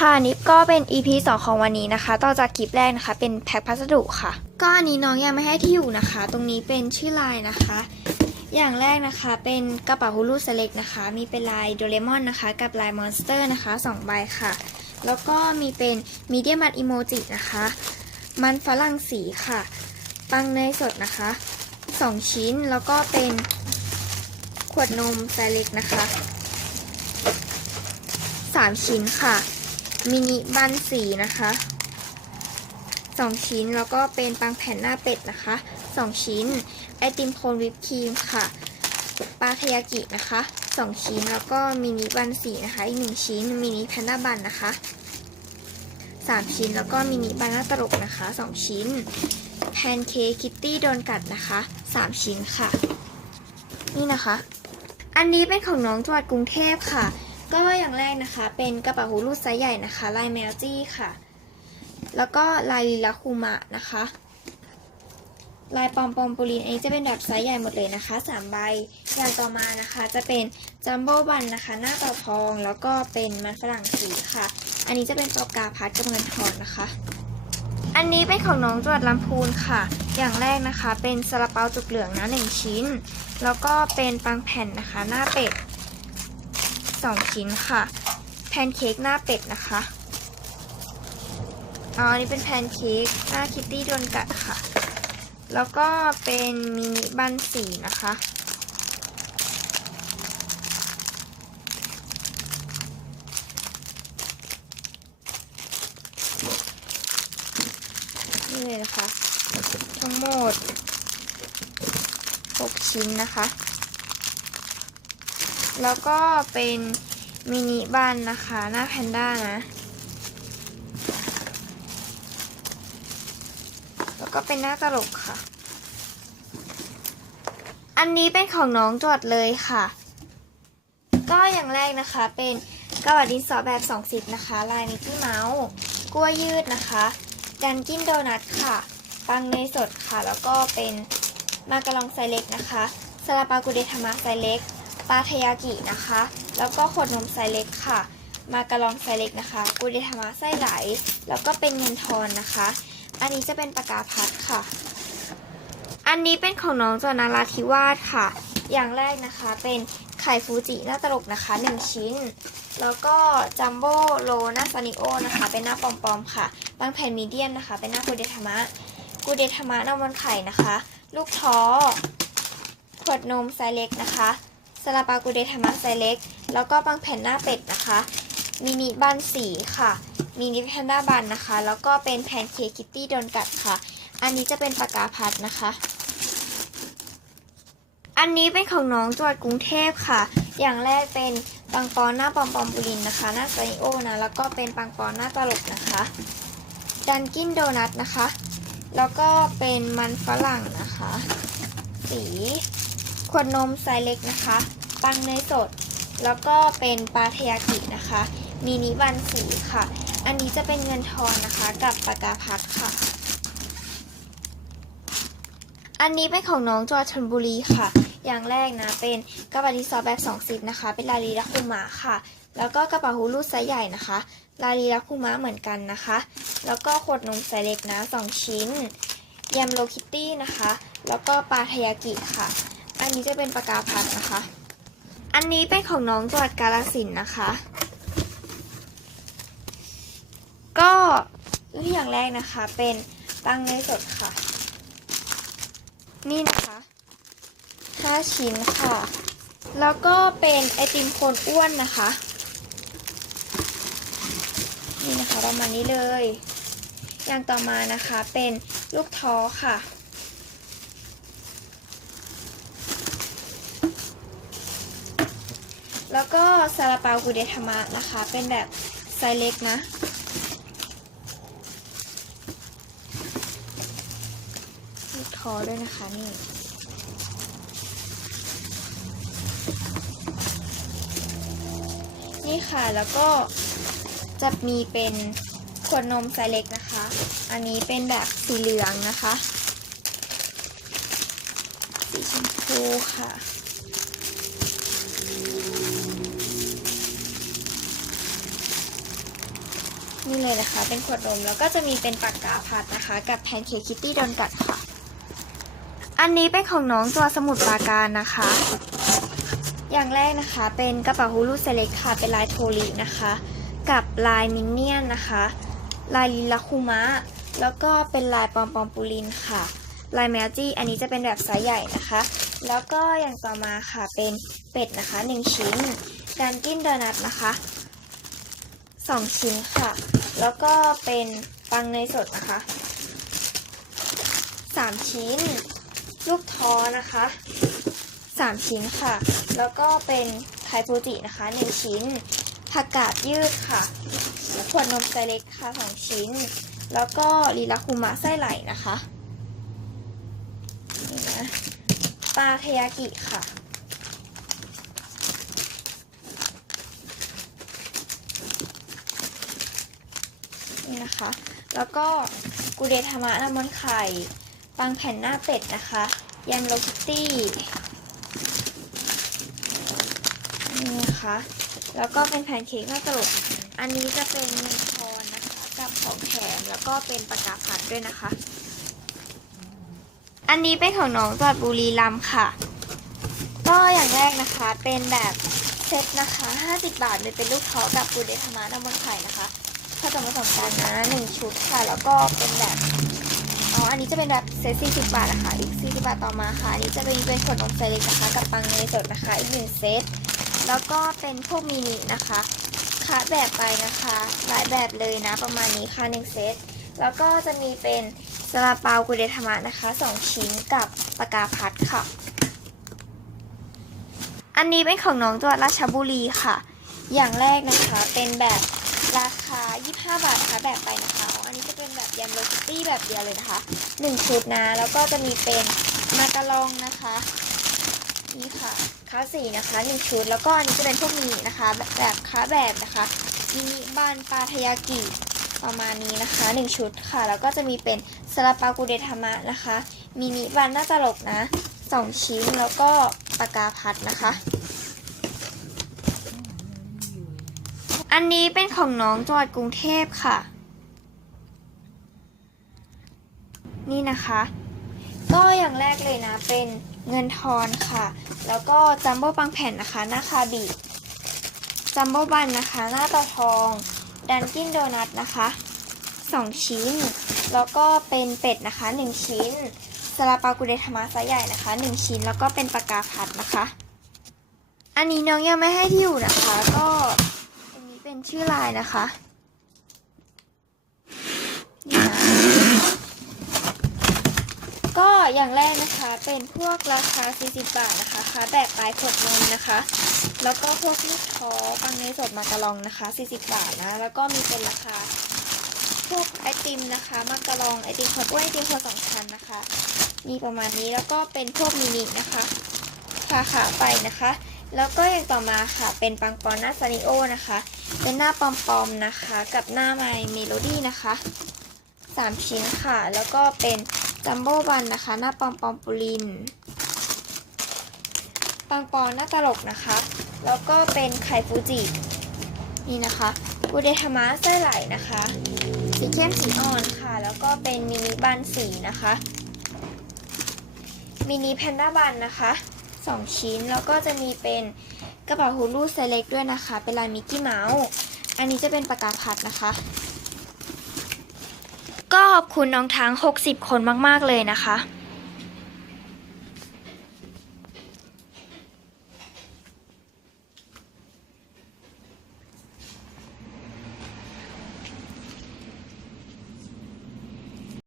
ค่ะนี่ก็เป็น EP 2 ของวันนี้นะคะ ต่อจากคลิปแรกนะคะ เป็นแพ็คพัสดุค่ะ ก็อันนี้น้องยังไม่ให้ที่อยู่นะคะ ตรงนี้เป็นชื่อลายนะคะ อย่างแรกนะคะ เป็นกระเป๋าฮูลูสเล็กนะคะ มีเป็นลายโดเรมอนนะคะ กับลายมอนสเตอร์นะคะ2ใบค่ะ แล้วก็มีเป็นมีเดียมันอิโมจินะคะ มันฝรั่งสีค่ะ ปังเนยสดนะคะ 2 ชิ้น แล้วก็เป็นขวดนมไซส์เล็กนะคะ 3 ชิ้นค่ะ มินิบันสีนะคะ2ชิ้นแล้วก็เป็นปังแผ่นหน้าเป็ดนะคะ2ชิ้น ไอติมโคนวิปครีมค่ะปลาทยากินะคะ2ชิ้นแล้วก็มินิบันสีนะคะอีก1ชิ้นมินิแพนด้าบันนะคะ3ชิ้นแล้วก็มินิบานาตลกนะคะ2ชิ้น แพนเค้กคิตตี้โดนกัดนะคะ3ชิ้นค่ะ นี่นะคะ อันนี้เป็นของน้องจังหวัดกรุงเทพค่ะ ก็อย่างแรกนะคะเป็นกระเป๋าหูรูดไซส์ใหญ่นะคะ ลายแมวจี้ค่ะ แล้วก็ลายลีลาคูมะนะคะ ลายปอมปอมปูลินอันนี้จะเป็นแบบไซส์ใหญ่หมดเลยนะคะ3ใบอย่างต่อมานะคะ จะเป็นจัมโบ้บันนะคะ หน้าต่าทองแล้วก็เป็นมันฝรั่งสีค่ะ อันนี้จะเป็นปากกาพัดกับเงินทอนนะคะ อันนี้เป็นของน้องจังหวัดลำพูนค่ะ อย่างแรกนะคะ เป็นซาลาเปาจุกเหลืองนะหนึ่งชิ้น แล้วก็เป็นปังแผ่นนะคะ หน้าเป็ด 2 ชิ้นค่ะ แพนเค้กหน้าเป็ดนะคะอ๋อนนี้เป็นแพนเค้กหน้าคิตตี้โดนกัดค่ะ แล้วก็เป็นมินิบันสีนะคะ นี่เลยนะคะ ทั้งหมด 6 ชิ้นนะคะ แล้วก็เป็นมินิบันนะคะ หน้าแพนด้านะ แล้วก็เป็นหน้าตลกค่ะ อันนี้เป็นของน้องจวดเลยค่ะ ก็อย่างแรกนะคะเป็นกระดาษดินสอแบบ2สิบนะคะ ลายมิกกี้เมาส์กล้วยยืดนะคะดันกินโดนัทค่ะปังเนยสดค่ะ แล้วก็เป็นมากระลองไซเล็กนะคะซาลาปากุเดทามะไซเล็ก ปลาทยากินะคะ แล้วก็ขวดนมไซเล็กค่ะ มากระลองไซเล็กนะคะกุเดทามะไส้ไหล แล้วก็เป็นเงินทอนนะคะ อันนี้จะเป็นปากกาพัดค่ะ อันนี้เป็นของน้องจอนาราธิวาสค่ะ อย่างแรกนะคะเป็นไข่ฟูจิหน้าตลกนะคะ 1 ชิ้น แล้วก็จัมโบ้โลหน้าซานิโอนะคะ เป็นหน้าปอมๆค่ะ บางแผ่นมีเดียมนะคะ เป็นหน้ากูเดทามะกูเดทามะนำบนไข่นะคะ ลูกท้อขวดนมไซเล็กนะคะ ซาลาปากูเดทามะไซเล็ก แล้วก็บางแผ่นหน้าเป็ดนะคะมินิบันสีค่ะมินิแพนด้าบันนะคะ แล้วก็เป็นแพนเค้กคิตตี้โดนกัดค่ะ อันนี้จะเป็นปากกาพัดนะคะ อันนี้เป็นของน้องจังหวัดกรุงเทพค่ะ อย่างแรกเป็นปังปอนหน้าปอมปอมบุรินนะคะ หน้าซาโอนะ แล้วก็เป็นปังปอนหน้าตลกนะคะ ดันกินโดนัทนะคะ แล้วก็เป็นมันฝรั่งนะคะ สี วดนมไซส์เล็กนะคะ ปังเนยสด แล้วก็เป็นปลาเทยากินะคะมินิวันสีค่ะ อันนี้จะเป็นเงินทอนนะคะ กับปากกาพัดค่ะ อันนี้เป็นของน้องจอชนบุรีค่ะ อย่างแรกนะเป็นกระเป๋าดินสอแบบ2ซิปนะคะ เป็นลาลีรักคุมะค่ะ แล้วก็กระเป๋าฮูลูดไซส์ใหญ่นะคะ ลาลีรักคุมะเหมือนกันนะคะ แล้วก็ขวดนมไซส์เล็กนะ2ชิ้นยำโลคิตตี้นะคะ แล้วก็ปลาทยากิค่ะ อันนี้จะเป็นปากกาพัดนะคะ อันนี้เป็นของน้องจังหวัดกาฬสินนะคะ ก็อย่างแรกนะคะเป็นปังเนสดค่ะ นี่นะคะ5ชิ้นค่ะ แล้วก็เป็นไอติมโคนอ้วนนะคะ นี่นะคะประมาณนี้เลย อย่างต่อมานะคะเป็นลูกท้อค่ะ แล้วก็ซาลาเปากุเดทามะนะคะ เป็นแบบไซส์เล็กนะท้อด้วยนะคะนี่นี่ค่ะ แล้วก็จะมีเป็นขวดนมไซส์เล็กนะคะ อันนี้เป็นแบบสีเหลืองนะคะ สีชมพูค่ะ นี่เลยนะคะ เป็นขวดนมแล้วก็จะมีเป็นปากกาพัดนะคะ กับแพนเค้กคิตตี้โดนกัดค่ะ อันนี้เป็นของน้องตัวสมุดปาการนะคะ อย่างแรกนะคะเป็นกระเป๋าฮูลูเซเล็กค่ะ เป็นลายโทลีนะคะ กับลายมินเนี่ยนนะคะ ลายลิลาคุมะ แล้วก็เป็นลายปอมปอมปูลินค่ะ ลายแมวจี้อันนี้จะเป็นแบบไซส์ใหญ่นะคะ แล้วก็อย่างต่อมาค่ะเป็นเป็ดนะคะ 1 ชิ้น การกินโดนัทนะคะ 2 ชิ้นค่ะ แล้วก็เป็นปังเนสดนะคะ 3 ชิ้น ลูกท้อนะคะ 3 ชิ้นค่ะ แล้วก็เป็นไทฟูจินะคะ 1 ชิ้น ผักกาดยืดค่ะ ขวดนมไซเล็กค่ะ 2 ชิ้น แล้วก็ลีลาคุมะไส้ไหลนะคะนี่นะปลาเทยากิค่ะ นี่นะคะ แล้วก็กูเดทามะน้ำมันไข่ปังแผ่นหน้าเป็ดนะคะยำโลคิตตี้นี่นะคะ แล้วก็เป็นแพนเค้กหน้าตลก อันนี้จะเป็นเงินทอนนะคะกับของแถมแล้วก็เป็นปากกาพัดด้วยนะคะ อันนี้เป็นของน้องจัดบุรีรัมค่ะ ก็อย่างแรกนะคะเป็นแบบเซตนะคะ 50 บาทเลยเป็นลูกท้อกับปูเดทามะน้ำมันไข่นะคะ ผสมผสมกันนะหนึ่งชุดค่ะ แล้วก็เป็นแบบอ๋ออันนี้จะเป็นแบบเซต40บาทนะคะ อีก40บาทต่อมาค่ะ อันนี้จะเป็นเป็นขวดนมไซเล็กนะคะ กับปังเนยสดนะคะ อีกหนึ่งเซต แล้วก็เป็นพวกมินินะคะคะแบบไปนะคะ หลายแบบเลยนะ ประมาณนี้ค่ะหนึ่งเซต แล้วก็จะมีเป็นซาลาเปากุเดธรรมะนะคะสองชิ้นกับปากกาพัดค่ะ อันนี้เป็นของน้องจังหวัดราชบุรีค่ะ อย่างแรกนะคะเป็นแบบราคา 25 บาทนะคะแบบไปนะคะอันนี้จะเป็นแบบยำโรสตี้แบบเดียวเลยนะคะ1ชุดนะ แล้วก็จะมีเป็นมาการองนะคะนี่ค่ะค้าสีนะคะหนึ่งชุด แล้วก็อันนี้จะเป็นพวกมินินะคะ แบบค้าแบบนะคะมินิบานปลาทยากิประมาณนี้นะคะหนึ่งชุดค่ะ แล้วก็จะมีเป็นซาลาปากุเดทามะนะคะมินิบานหน้าตลกนะสองชิ้นแล้วก็ปากกาพัดนะคะ อันนี้เป็นของน้องจังหวัดกรุงเทพค่ะ นี่นะคะ ก็อย่างแรกเลยนะเป็นเงินทอนค่ะ แล้วก็จัมโบ้ปังแผ่นนะคะ หน้าคาบิจัมโบ้บันนะคะ หน้าตาทอง ดันกินโดนัทนะคะ2 ชิ้น แล้วก็เป็นเป็ดนะคะ 1 ชิ้นซาลาเปากุเดธรรมะไซส์ใหญ่นะคะ 1 ชิ้น แล้วก็เป็นปากกาพัดนะคะ อันนี้น้องยังไม่ให้ที่อยู่นะคะ ก็ เป็นชื่อลายนะคะนี่นะก็อย่างแรกนะคะเป็นพวกราคา 40 บาทนะคะคาแบบปลายขวดนมนะคะ แล้วก็พวกลูกท้อปังเนยสดมากะลองนะคะ 40 บาทนะ แล้วก็มีเป็นราคาพวกไอติมนะคะมากะลองไอติมขวดอ้วนไอติมขวดสองชั้นนะคะ มีประมาณนี้แล้วก็เป็นพวกมินินะคะขาขาไปนะคะ แล้วก็อย่างต่อมาค่ะเป็นปังปอนหน้าซาริโอนะคะ เป็นหน้าปอมๆนะคะ กับหน้าไมเมโลดี้นะคะสามชิ้นค่ะ แล้วก็เป็นจัมโบ้บันนะคะ หน้าปอมปอมปูลิน ปังปอนหน้าตลกนะคะ แล้วก็เป็นไข่ฟูจินี่นะคะกูเดทามะไส้ไหลนะคะ สีเข้มสีอ่อนค่ะ แล้วก็เป็นมินิบันสีนะคะ มินิแพนด้าบันนะคะ สองชิ้น แล้วก็จะมีเป็นกระเป๋าฮูลูไซเล็กด้วยนะคะ เป็นลายมิกกี้เมาส์อันนี้จะเป็นปากกาพัดนะคะ ก็ขอบคุณน้องทั้ง 60 คนมาก ๆ เลยนะคะ